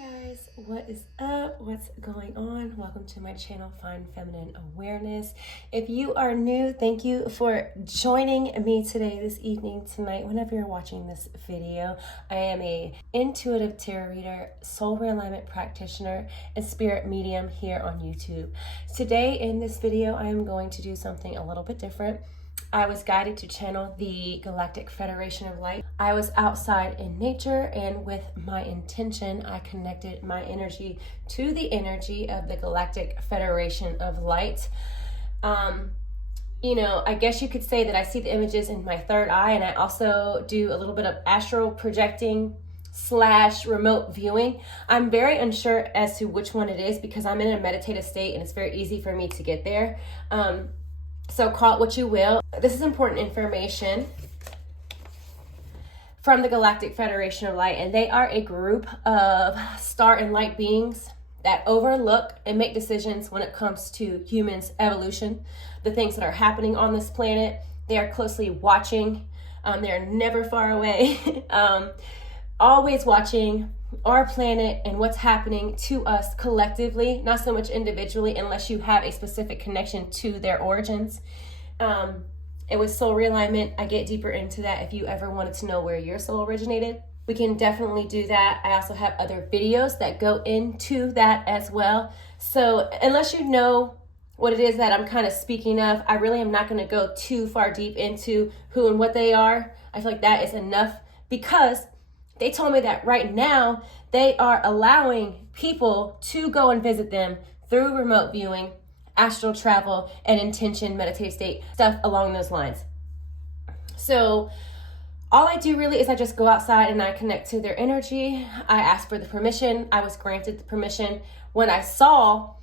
Guys, what is up? What's going on? Welcome to my channel, Find Feminine Awareness. If you are new, thank you for joining me today, this evening, tonight, whenever you're watching this video. I am a intuitive tarot reader, soul realignment practitioner, and spirit medium here on YouTube. Today in this video, I am going to do something a little bit different. I was guided to channel the Galactic Federation of Light. I was outside in nature, and with my intention, I connected my energy to the energy of the Galactic Federation of Light. I guess you could say that I see the images in my third eye, and I also do a little bit of astral projecting / remote viewing. I'm very unsure as to which one it is because I'm in a meditative state and it's very easy for me to get there. So call it what you will. This is important information from the Galactic Federation of Light, and they are a group of star and light beings that overlook and make decisions when it comes to humans' evolution, the things that are happening on this planet. They are closely watching. They're never far away, always watching our planet and what's happening to us collectively, not so much individually unless you have a specific connection to their origins. It was soul realignment. I get deeper into that if you ever wanted to know where your soul originated. We can definitely do that. I also have other videos that go into that as well. So unless you know what it is that I'm kind of speaking of, I really am not going to go too far deep into who and what they are. I feel like that is enough because they told me that right now they are allowing people to go and visit them through remote viewing, astral travel, and intention, meditative state, stuff along those lines. So all I do really is I just go outside and I connect to their energy. I ask for the permission. I was granted the permission. When I saw,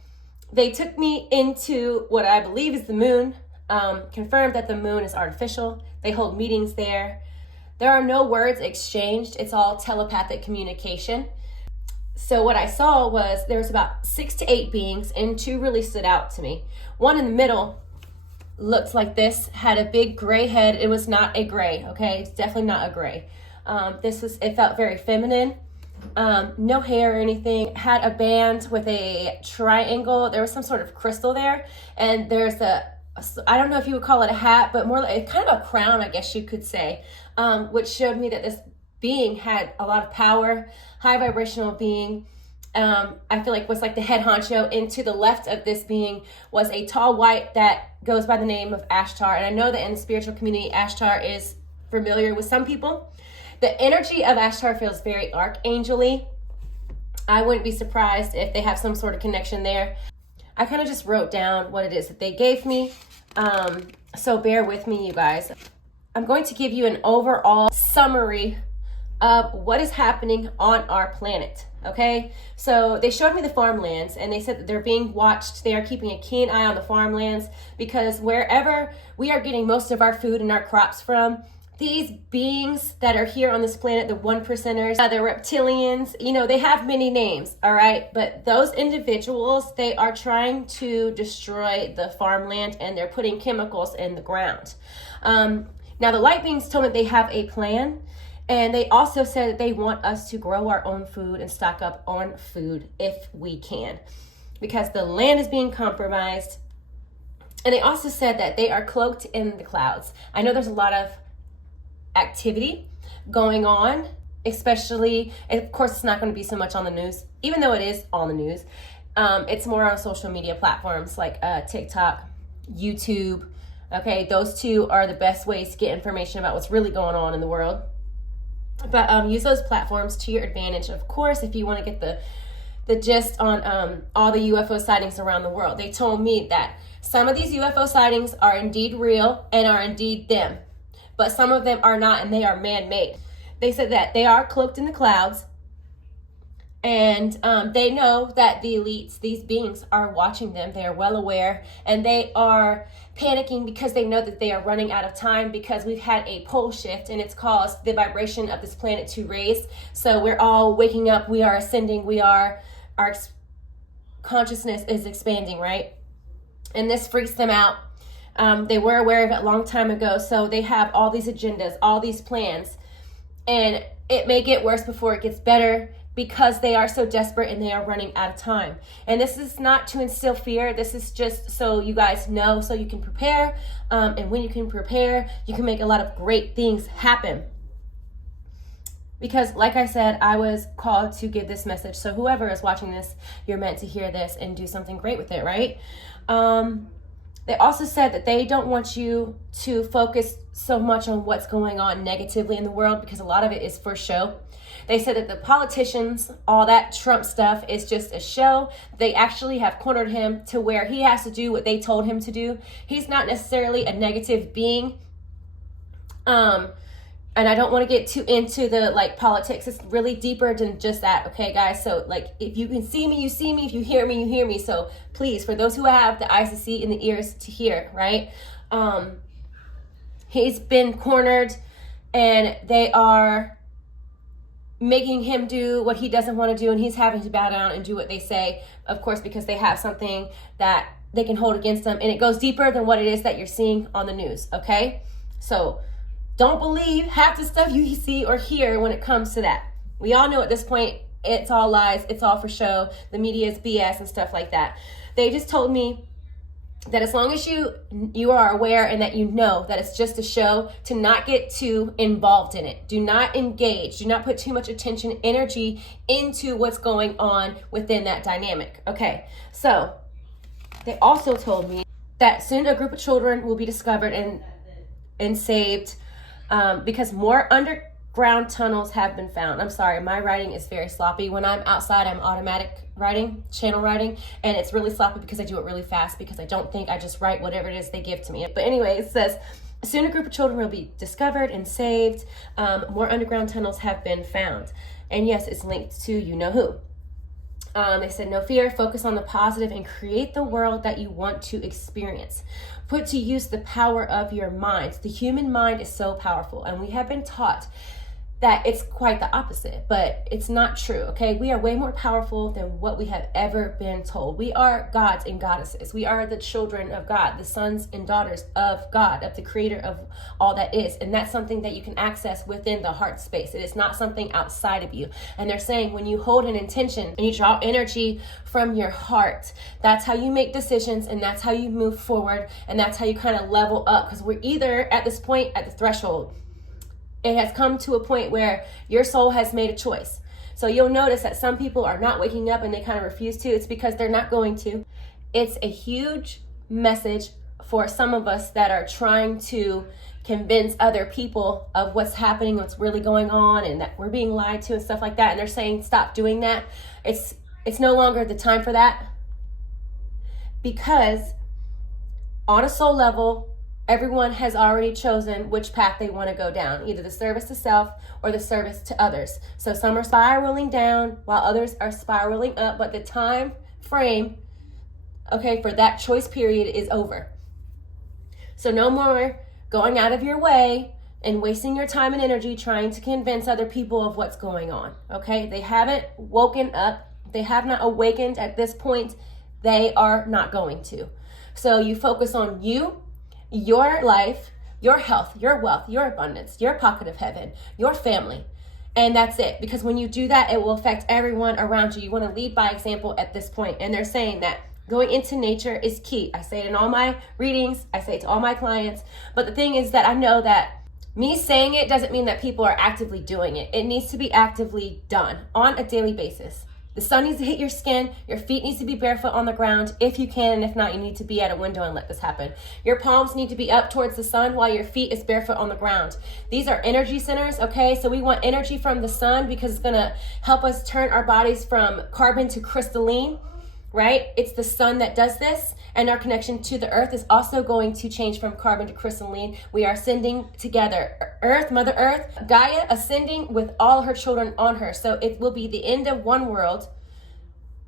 they took me into what I believe is the moon, confirmed that the moon is artificial. They hold meetings there. There are no words exchanged. It's all telepathic communication. So what I saw was there was about 6 to 8 beings, and 2 really stood out to me. One in the middle looked like this, had a big gray head. It was not a gray, okay? It's definitely not a gray. It felt very feminine. No hair or anything. Had a band with a triangle. There was some sort of crystal there, and there's I don't know if you would call it a hat, but more like kind of a crown, I guess you could say, which showed me that this being had a lot of power, high vibrational being. I feel like was like the head honcho. And to the left of this being was a tall white that goes by the name of Ashtar. And I know that in the spiritual community, Ashtar is familiar with some people. The energy of Ashtar feels very archangel-y. I wouldn't be surprised if they have some sort of connection there. I kind of just wrote down what it is that they gave me. So bear with me, you guys. I'm going to give you an overall summary of what is happening on our planet, okay? So they showed me the farmlands, and they said that they're being watched. They are keeping a keen eye on the farmlands because wherever we are getting most of our food and our crops from, these beings that are here on this planet, the 1%ers, the reptilians, they have many names, all right? But those individuals, they are trying to destroy the farmland, and they're putting chemicals in the ground. Now, the light beings told me they have a plan, and they also said that they want us to grow our own food and stock up on food if we can, because the land is being compromised. And they also said that they are cloaked in the clouds. I know there's a lot of activity going on, especially, and of course it's not going to be so much on the news, even though it is on the news. It's more on social media platforms like TikTok, YouTube. Okay, those 2 are the best ways to get information about what's really going on in the world. But use those platforms to your advantage, of course, if you want to get the gist on all the UFO sightings around the world. They told me that some of these UFO sightings are indeed real and are indeed them, but some of them are not, and they are man-made. They said that they are cloaked in the clouds, and they know that the elites, these beings, are watching them. They are well aware, and they are panicking because they know that they are running out of time because we've had a pole shift, and it's caused the vibration of this planet to raise. So we're all waking up. We are ascending. Our consciousness is expanding, right? And this freaks them out. They were aware of it a long time ago, so they have all these agendas, all these plans, and it may get worse before it gets better. because they are so desperate and they are running out of time. And this is not to instill fear. This is just so you guys know, so you can prepare. And when you can prepare, you can make a lot of great things happen. Because like I said, I was called to give this message. So whoever is watching this, you're meant to hear this and do something great with it, right? They also said that they don't want you to focus so much on what's going on negatively in the world, because a lot of it is for show. They said that the politicians, all that Trump stuff is just a show. They actually have cornered him to where he has to do what they told him to do. He's not necessarily a negative being. And I don't want to get too into the politics. It's really deeper than just that, okay, guys? So if you can see me, you see me. If you hear me, you hear me. So please, for those who have the eyes to see and the ears to hear, right? He's been cornered, and they are making him do what he doesn't want to do, and he's having to bow down and do what they say, of course, because they have something that they can hold against them, and it goes deeper than what it is that you're seeing on the news, okay? So don't believe half the stuff you see or hear when it comes to that. We all know at this point, it's all lies, it's all for show, the media is BS and stuff like that. They just told me that as long as you are aware and that you know that it's just a show, to not get too involved in it. Do not engage. Do not put too much attention, energy into what's going on within that dynamic. Okay, so they also told me that soon a group of children will be discovered and saved because more underground tunnels have been found. I'm sorry, my writing is very sloppy. When I'm outside, I'm automatic writing, channel writing, and it's really sloppy because I do it really fast, because I don't think I just write whatever it is they give to me. But anyway, it says, soon a group of children will be discovered and saved. More underground tunnels have been found. And yes, it's linked to you know who. They said, no fear, focus on the positive and create the world that you want to experience. Put to use the power of your mind. The human mind is so powerful, and we have been taught that it's quite the opposite, but it's not true, okay? We are way more powerful than what we have ever been told. We are gods and goddesses. We are the children of God, the sons and daughters of God, of the creator of all that is. And that's something that you can access within the heart space. It is not something outside of you. And they're saying when you hold an intention and you draw energy from your heart, that's how you make decisions, and that's how you move forward, and that's how you kind of level up, because we're either at this point at the threshold. It has come to a point where your soul has made a choice. So you'll notice that some people are not waking up and they kind of refuse to. It's because they're not going to. It's a huge message for some of us that are trying to convince other people of what's happening, what's really going on, and that we're being lied to and stuff like that. And they're saying, stop doing that. It's no longer the time for that, because on a soul level, everyone has already chosen which path they want to go down, either the service to self or the service to others. So some are spiraling down while others are spiraling up, but the time frame, okay, for that choice period is over. So no more going out of your way and wasting your time and energy trying to convince other people of what's going on, okay? They haven't woken up. They have not awakened at this point. They are not going to. So you focus on you, your life, your health, your wealth, your abundance, your pocket of heaven, your family. And that's it. Because when you do that, it will affect everyone around you. You want to lead by example at this point. And they're saying that going into nature is key. I say it in all my readings. I say it to all my clients. But the thing is that I know that me saying it doesn't mean that people are actively doing it. It needs to be actively done on a daily basis. The sun needs to hit your skin. Your feet needs to be barefoot on the ground if you can, and if not, you need to be at a window and let this happen. Your palms need to be up towards the sun while your feet is barefoot on the ground. These are energy centers, okay? So we want energy from the sun because it's gonna help us turn our bodies from carbon to crystalline, right? It's the sun that does this, and our connection to the earth is also going to change from carbon to crystalline. We are ascending together. Earth, Mother Earth, Gaia ascending with all her children on her. So it will be the end of one world.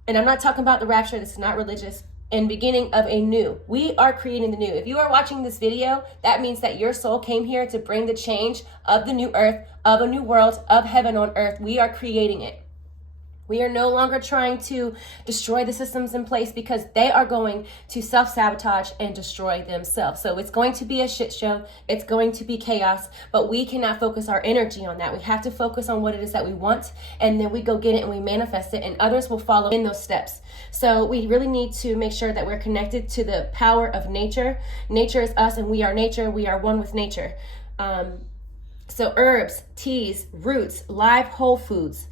And I'm not talking about the rapture. This is not religious. And beginning of a new. We are creating the new. If you are watching this video, that means that your soul came here to bring the change of the new earth, of a new world, of heaven on earth. We are creating it. We are no longer trying to destroy the systems in place because they are going to self-sabotage and destroy themselves. So it's going to be a shit show. It's going to be chaos, but we cannot focus our energy on that. We have to focus on what it is that we want, and then we go get it and we manifest it, and others will follow in those steps. So we really need to make sure that we're connected to the power of nature. Nature is us, and we are nature. We are one with nature. So herbs, teas, roots, live whole foods,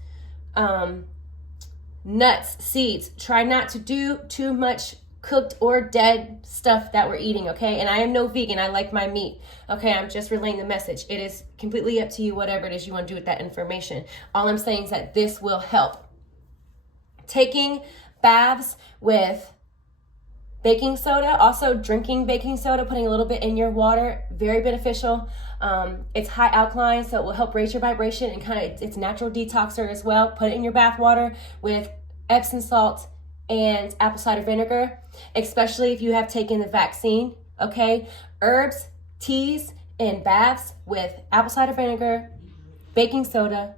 nuts, seeds. Try not to do too much cooked or dead stuff that we're eating, okay? And I am no vegan. I like my meat, okay? I'm just relaying the message. It is completely up to you, whatever it is you want to do with that information. All I'm saying is that this will help. Taking baths with baking soda, also drinking baking soda, putting a little bit in your water, very beneficial. It's high alkaline, so it will help raise your vibration, and kind of it's natural detoxer as well. Put it in your bath water with Epsom salt and apple cider vinegar, especially if you have taken the vaccine, okay? Herbs, teas, and baths with apple cider vinegar, baking soda,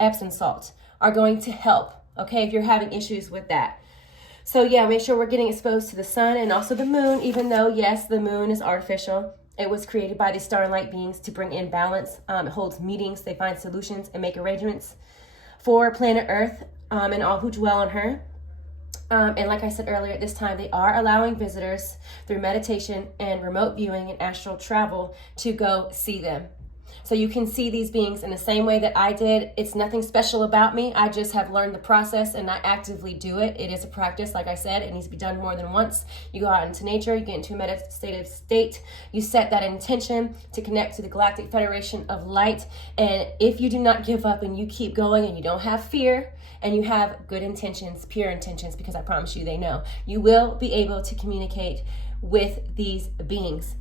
Epsom salt are going to help, okay, if you're having issues with that. So yeah, make sure we're getting exposed to the sun and also the moon, even though, yes, the moon is artificial. It was created by the star and light beings to bring in balance. It holds meetings, they find solutions and make arrangements for planet Earth and all who dwell on her. And like I said earlier, at this time, they are allowing visitors through meditation and remote viewing and astral travel to go see them. So you can see these beings in the same way that I did. It's nothing special about me. I just have learned the process and I actively do it. It is a practice, like I said. It needs to be done more than once. You go out into nature, you get into a meditative state, you set that intention to connect to the Galactic Federation of Light. And if you do not give up and you keep going and you don't have fear and you have good intentions, pure intentions, because I promise you they know, you will be able to communicate with these beings.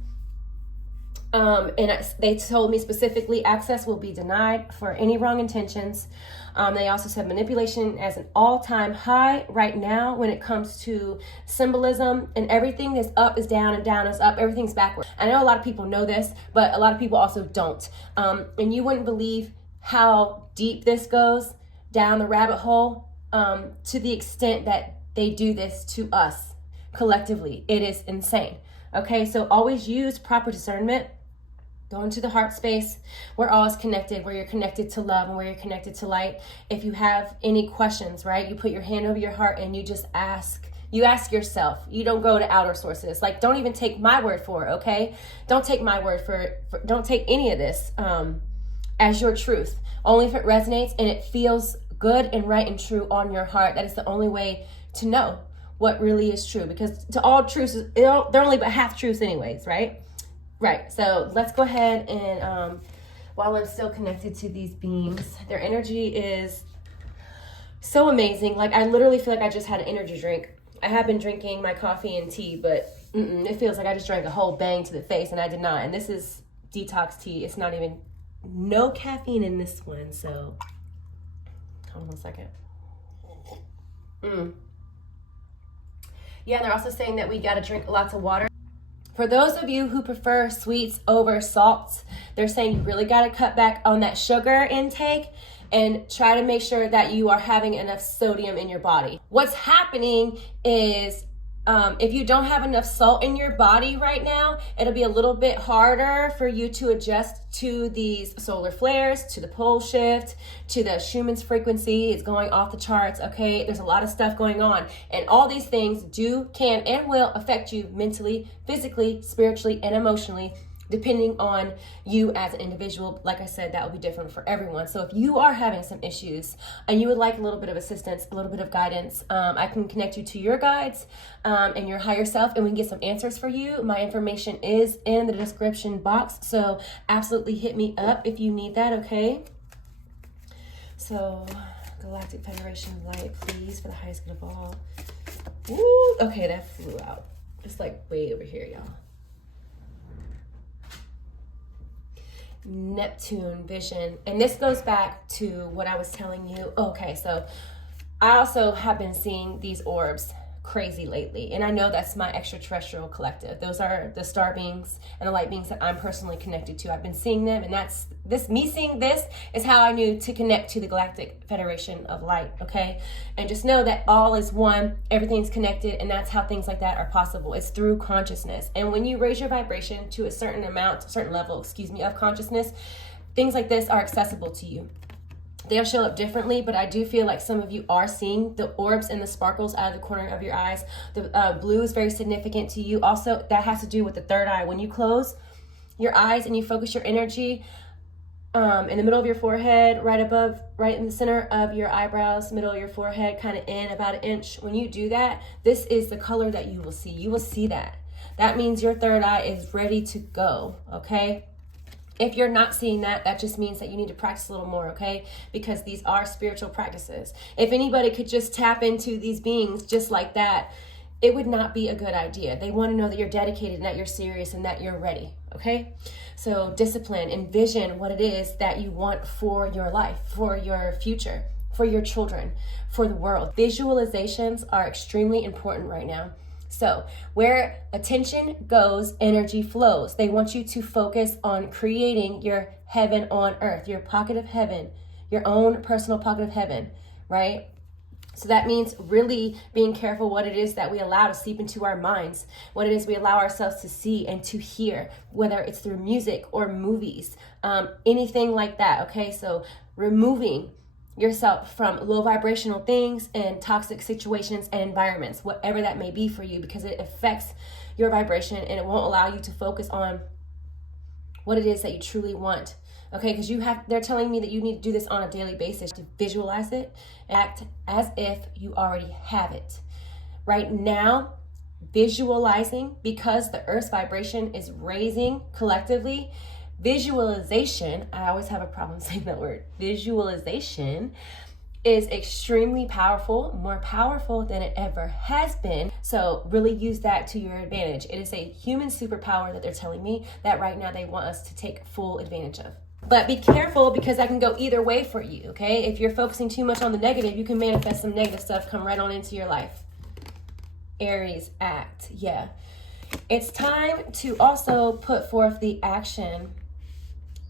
They told me specifically access will be denied for any wrong intentions. They also said manipulation as an all-time high right now when it comes to symbolism, and everything that's up is down and down is up. Everything's backward. I know a lot of people know this, but a lot of people also don't. And you wouldn't believe how deep this goes down the rabbit hole, to the extent that they do this to us collectively. It is insane. Okay, so always use proper discernment. Go into the heart space where all is connected, where you're connected to love and where you're connected to light. If you have any questions, right, you put your hand over your heart and you just ask. You ask yourself. You don't go to outer sources. Like, don't even take my word for it, okay? Don't take my word for it. Don't take any of this as your truth. Only if it resonates and it feels good and right and true on your heart. That is the only way to know what really is true, because to all truths, they're only but half truths anyways, right? Right, so let's go ahead and while I'm still connected to these beings, their energy is so amazing. Like, I literally feel like I just had an energy drink. I have been drinking my coffee and tea, but it feels like I just drank a whole bang to the face, and I did not. And this is detox tea. It's not even, no caffeine in this one, so hold on a second. Yeah, they're also saying that we got to drink lots of water. For those of you who prefer sweets over salts, they're saying you really got to cut back on that sugar intake and try to make sure that you are having enough sodium in your body. What's happening is if you don't have enough salt in your body right now, it'll be a little bit harder for you to adjust to these solar flares, to the pole shift, to the Schumann's frequency. It's going off the charts, okay? There's a lot of stuff going on. And all these things can, and will affect you mentally, physically, spiritually, and emotionally, depending on you as an individual. Like I said, that will be different for everyone. So if you are having some issues and you would like a little bit of assistance, a little bit of guidance, I can connect you to your guides and your higher self, and we can get some answers for you. My information is in the description box, so absolutely hit me up if you need that, okay? So, Galactic Federation of Light, please, for the highest good of all. Woo! Okay, that flew out. It's like way over here, y'all. Neptune vision, and this goes back to what I was telling you. Okay, so I also have been seeing these orbs crazy lately. And I know that's my extraterrestrial collective. Those are the star beings and the light beings that I'm personally connected to. I've been seeing them, and that's this, me seeing this is how I knew to connect to the Galactic Federation of Light, okay? And just know that all is one, everything's connected, and that's how things like that are possible. It's through consciousness. And when you raise your vibration to a certain amount, certain level, of consciousness, things like this are accessible to you. They'll show up differently, but I do feel like some of you are seeing the orbs and the sparkles out of the corner of your eyes. The blue is very significant to you. Also, that has to do with the third eye. When you close your eyes and you focus your energy in the middle of your forehead, right in the center of your eyebrows, middle of your forehead, kind of in about 1 inch. When you do that, this is the color that you will see. You will see that. That means your third eye is ready to go, okay? If you're not seeing that, that just means that you need to practice a little more, okay? Because these are spiritual practices. If anybody could just tap into these beings just like that, it would not be a good idea. They want to know that you're dedicated and that you're serious and that you're ready, okay? So discipline, envision what it is that you want for your life, for your future, for your children, for the world. Visualizations are extremely important right now. So where attention goes, energy flows. They want you to focus on creating your heaven on earth, your pocket of heaven, your own personal pocket of heaven, right? So that means really being careful what it is that we allow to seep into our minds, what it is we allow ourselves to see and to hear, whether it's through music or movies, anything like that, okay? So removing yourself from low vibrational things and toxic situations and environments, whatever that may be for you, because it affects your vibration and it won't allow you to focus on what it is that you truly want. Okay, because they're telling me that you need to do this on a daily basis, to visualize it, act as if you already have it. Right now, visualizing, because the Earth's vibration is raising collectively, visualization, I always have a problem saying that word, visualization is extremely powerful, more powerful than it ever has been. So really use that to your advantage. It is a human superpower that they're telling me that right now they want us to take full advantage of. But be careful, because that can go either way for you, okay? If you're focusing too much on the negative, you can manifest some negative stuff come right on into your life. Aries, act, yeah. It's time to also put forth the action.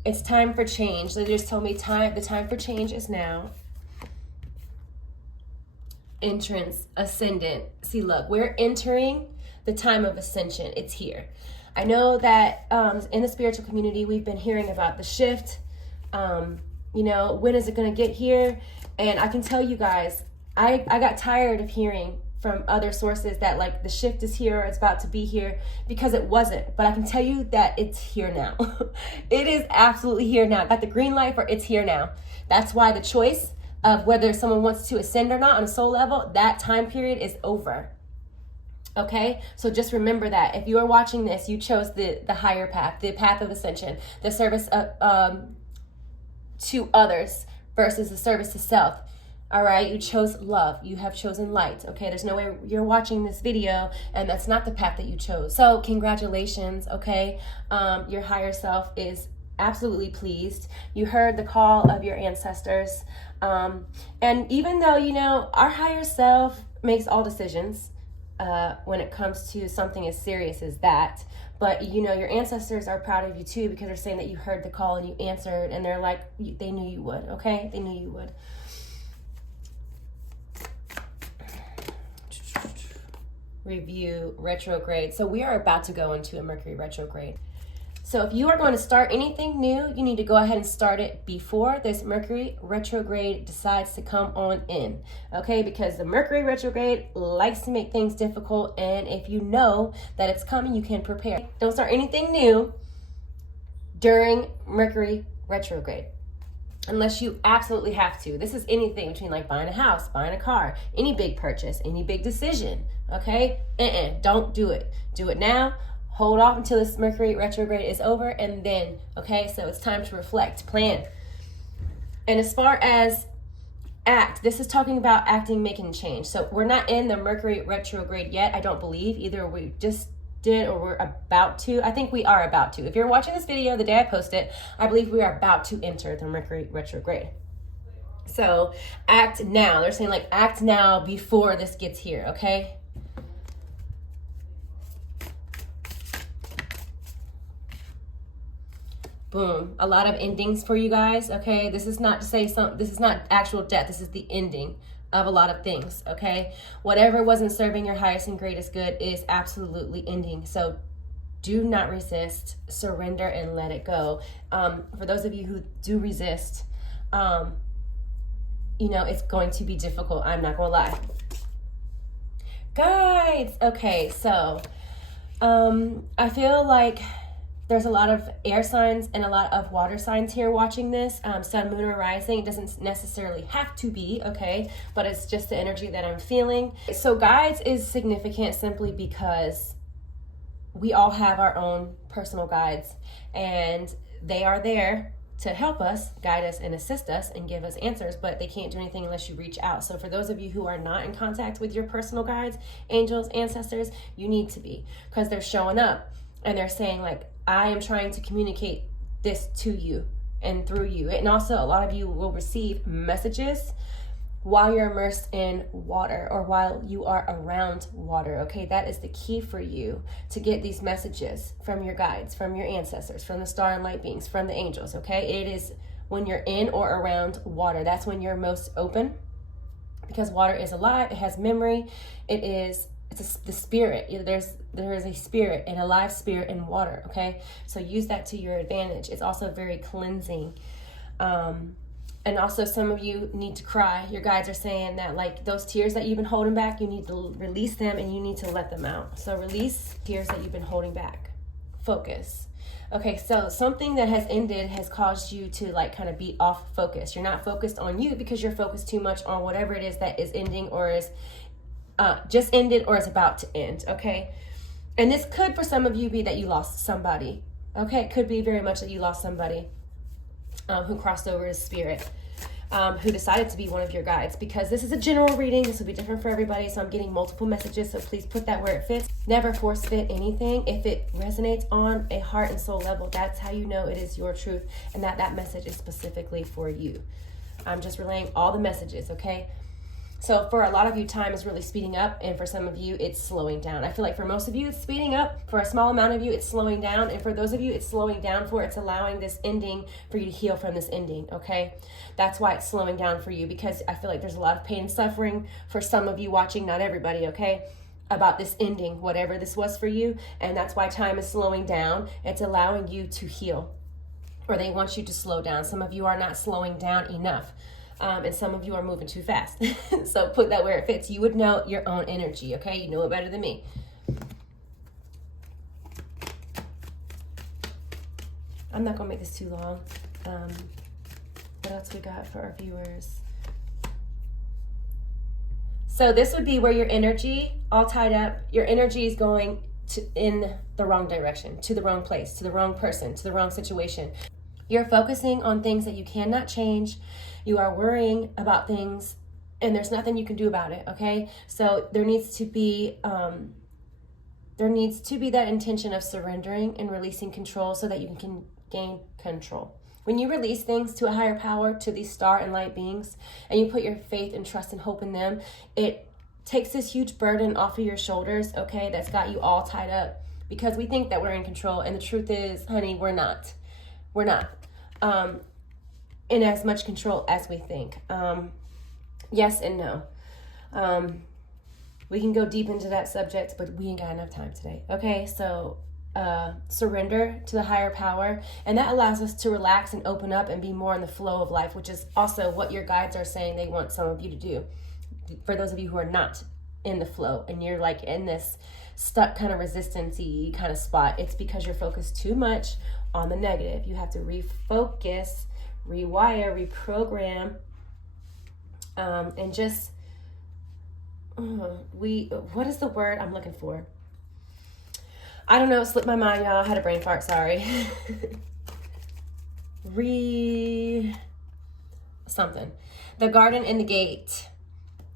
It's time for change. They just told me the time for change is now. Entrance, ascendant. See, look, we're entering the time of ascension. It's here. I know that in the spiritual community, we've been hearing about the shift. When is it going to get here? And I can tell you guys, I got tired of hearing from other sources that like the shift is here or it's about to be here, because it wasn't. But I can tell you that it's here now. It is absolutely here now. Got the green light for it's here now. That's why the choice of whether someone wants to ascend or not on a soul level, that time period is over. Okay, so just remember that if you are watching this, you chose the higher path, the path of ascension, the service to others versus the service to self. All right, you chose love. You have chosen light. Okay, there's no way you're watching this video and that's not the path that you chose. So congratulations. Okay, your higher self is absolutely pleased. You heard the call of your ancestors, and even though our higher self makes all decisions. When it comes to something as serious as that. But your ancestors are proud of you too, because they're saying that you heard the call and you answered, and they're like, they knew you would, okay? They knew you would. Review retrograde. So we are about to go into a Mercury retrograde. So if you are going to start anything new, you need to go ahead and start it before this Mercury retrograde decides to come on in, okay? Because the Mercury retrograde likes to make things difficult, and if you know that it's coming, you can prepare. Don't start anything new during Mercury retrograde unless you absolutely have to. This is anything between like buying a house, buying a car, any big purchase, any big decision, okay? Don't do it. Do it now. Hold off until this Mercury retrograde is over, and then, okay, so it's time to reflect, plan. And as far as act, this is talking about acting, making change. So we're not in the Mercury retrograde yet, I don't believe. Either we just did or we're about to. I think we are about to. If you're watching this video the day I post it, I believe we are about to enter the Mercury retrograde. So act now. They're saying like act now before this gets here, okay? Boom. A lot of endings for you guys, okay? This is not to say this is not actual death. This is the ending of a lot of things, okay? Whatever wasn't serving your highest and greatest good is absolutely ending. So do not resist, surrender, and let it go. For those of you who do resist, you know, it's going to be difficult. I'm not gonna lie. Guys, okay, so I feel like there's a lot of air signs and a lot of water signs here watching this. Sun, moon, or rising. It doesn't necessarily have to be, okay? But it's just the energy that I'm feeling. So guides is significant simply because we all have our own personal guides, and they are there to help us, guide us, and assist us and give us answers, but they can't do anything unless you reach out. So for those of you who are not in contact with your personal guides, angels, ancestors, you need to be, because they're showing up and they're saying like, I am trying to communicate this to you and through you. And also a lot of you will receive messages while you're immersed in water or while you are around water, okay? That is the key for you to get these messages from your guides, from your ancestors, from the star and light beings, from the angels, okay? It is when you're in or around water. That's when you're most open, because water is alive. It has memory. It's the spirit. There is a spirit, an alive spirit in water, okay? So use that to your advantage. It's also very cleansing. And also some of you need to cry. Your guides are saying that like those tears that you've been holding back, you need to release them and you need to let them out. So release tears that you've been holding back. Focus. Okay, so something that has ended has caused you to like kind of be off focus. You're not focused on you because you're focused too much on whatever it is that is ending or is just ended or is about to end, okay? And this could for some of you be that you lost somebody, okay? It could be very much that you lost somebody who crossed over to spirit, who decided to be one of your guides, because this is a general reading. This will be different for everybody, so I'm getting multiple messages, so please put that where it fits. Never force fit anything. If it resonates on a heart and soul level, that's how you know it is your truth and that message is specifically for you. I'm just relaying all the messages, okay? So for a lot of you, time is really speeding up, and for some of you, it's slowing down. I feel like for most of you, it's speeding up. For a small amount of you, it's slowing down. And for those of you, it's slowing down it's allowing this ending for you to heal from this ending, okay? That's why it's slowing down for you, because I feel like there's a lot of pain and suffering for some of you watching, not everybody, okay? About this ending, whatever this was for you. And that's why time is slowing down. It's allowing you to heal, or they want you to slow down. Some of you are not slowing down enough. And some of you are moving too fast. So put that where it fits. You would know your own energy, okay? You know it better than me. I'm not gonna make this too long. What else we got for our viewers? So this would be where your energy, all tied up, your energy is going in the wrong direction, to the wrong place, to the wrong person, to the wrong situation. You're focusing on things that you cannot change. You are worrying about things and there's nothing you can do about it, okay? So there needs to be that intention of surrendering and releasing control so that you can gain control. When you release things to a higher power, to these star and light beings, and you put your faith and trust and hope in them, it takes this huge burden off of your shoulders, okay, that's got you all tied up, because we think that we're in control, and the truth is, honey, we're not. We're not in as much control as we think. Yes and no. We can go deep into that subject, but we ain't got enough time today. Okay, so surrender to the higher power, and that allows us to relax and open up and be more in the flow of life, which is also what your guides are saying they want some of you to do. For those of you who are not in the flow and you're like in this stuck kind of resistance-y kind of spot, it's because you're focused too much on the negative. You have to refocus, rewire, reprogram, and just what is the word I'm looking for? I don't know, it slipped my mind, y'all. I had a brain fart, sorry. Something. The garden and the gate.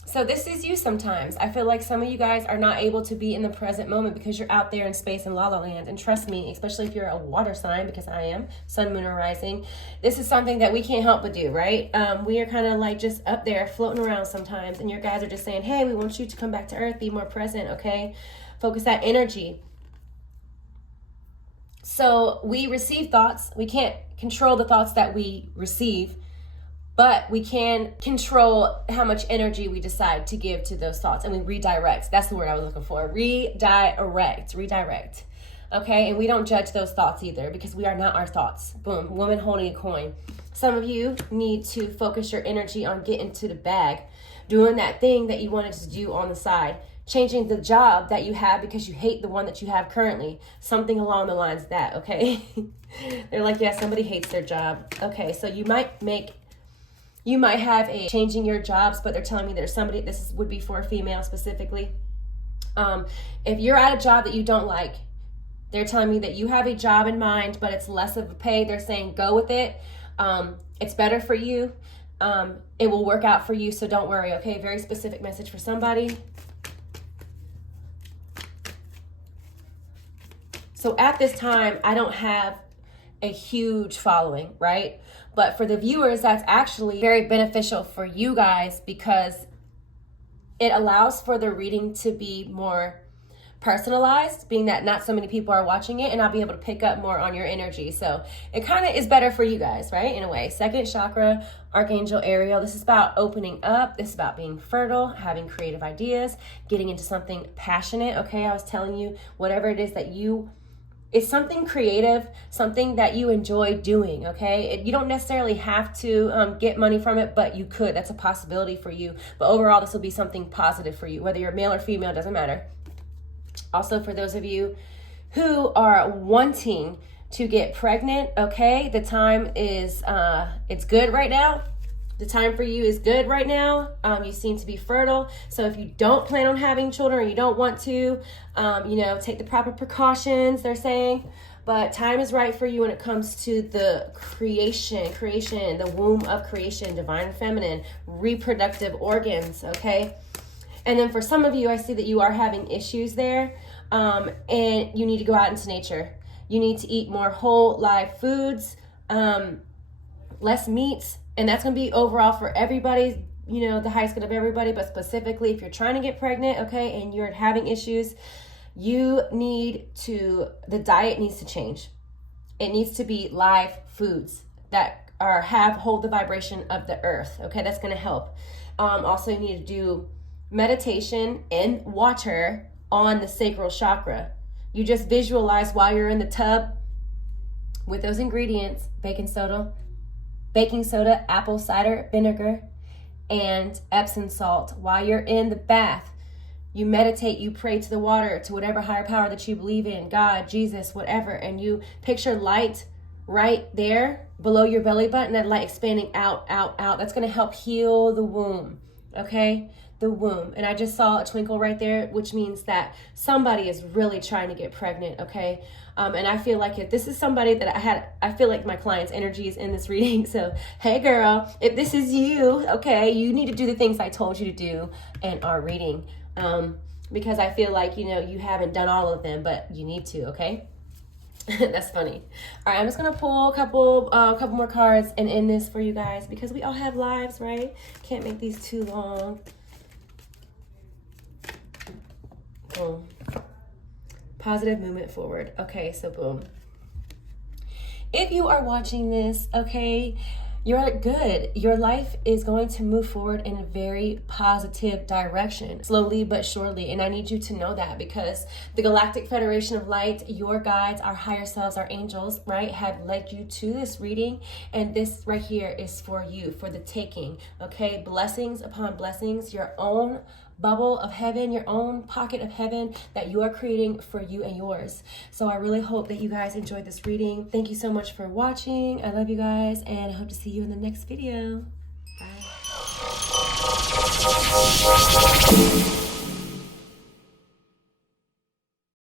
So this is you sometimes. I feel like some of you guys are not able to be in the present moment because you're out there in space in la la land. And trust me, especially if you're a water sign, because I am, sun, moon, or rising, this is something that we can't help but do, right? We are kind of like just up there floating around sometimes, and your guys are just saying, hey, we want you to come back to earth, be more present, okay? Focus that energy. So we receive thoughts. We can't control the thoughts that we receive, but we can control how much energy we decide to give to those thoughts, and we redirect. That's the word I was looking for. Redirect. Okay, and we don't judge those thoughts either, because we are not our thoughts. Boom, woman holding a coin. Some of you need to focus your energy on getting to the bag, doing that thing that you wanted to do on the side, changing the job that you have because you hate the one that you have currently. Something along the lines of that, okay? They're like, yeah, somebody hates their job. Okay, so you might have a changing your jobs, but they're telling me there's somebody, this would be for a female specifically. If you're at a job that you don't like, they're telling me that you have a job in mind, but it's less of a pay. They're saying go with it. It's better for you. It will work out for you, so don't worry, okay? Very specific message for somebody. So at this time, I don't have a huge following, right? But for the viewers, that's actually very beneficial for you guys, because it allows for the reading to be more personalized, being that not so many people are watching it, and I'll be able to pick up more on your energy. So it kind of is better for you guys, right? In a way. Second chakra, Archangel Ariel. This is about opening up. This is about being fertile, having creative ideas, getting into something passionate. Okay, I was telling you, whatever it is that it's something creative, something that you enjoy doing, okay? You don't necessarily have to get money from it, but you could. That's a possibility for you. But overall, this will be something positive for you. Whether you're male or female, doesn't matter. Also, for those of you who are wanting to get pregnant, okay, the time is, it's good right now. The time for you is good right now. You seem to be fertile. So if you don't plan on having children, or you don't want to, take the proper precautions, they're saying. But time is right for you when it comes to the creation, the womb of creation, divine feminine, reproductive organs, okay? And then for some of you, I see that you are having issues there, and you need to go out into nature. You need to eat more whole, live foods, less meats, and that's going to be overall for everybody, the highest good of everybody, but specifically if you're trying to get pregnant, okay, and you're having issues, the diet needs to change. It needs to be live foods that hold the vibration of the earth, okay? That's going to help. Also, you need to do meditation and water on the sacral chakra. You just visualize while you're in the tub with those ingredients, baking soda, apple cider vinegar, and Epsom salt. While you're in the bath, you meditate, you pray to the water, to whatever higher power that you believe in, God, Jesus, whatever, and you picture light right there below your belly button, that light expanding out. That's going to help heal the womb, okay? The womb. And I just saw a twinkle right there, which means that somebody is really trying to get pregnant, okay? And I feel like if this is somebody that I feel like my client's energy is in this reading. So, hey girl, if this is you, okay, you need to do the things I told you to do in our reading. Because I feel like, you haven't done all of them, but you need to, okay? That's funny. All right, I'm just going to pull a couple more cards and end this for you guys, because we all have lives, right? Can't make these too long. Boom. Positive movement forward. Okay, so boom. If you are watching this, okay, you're good. Your life is going to move forward in a very positive direction, slowly but surely. And I need you to know that, because the Galactic Federation of Light, your guides, our higher selves, our angels, right, have led you to this reading. And this right here is for you, for the taking, okay? Blessings upon blessings, your own bubble of heaven, your own pocket of heaven that you are creating for you and yours. So I really hope that you guys enjoyed this reading. Thank you so much for watching. I love you guys, and I hope to see you in the next video. Bye.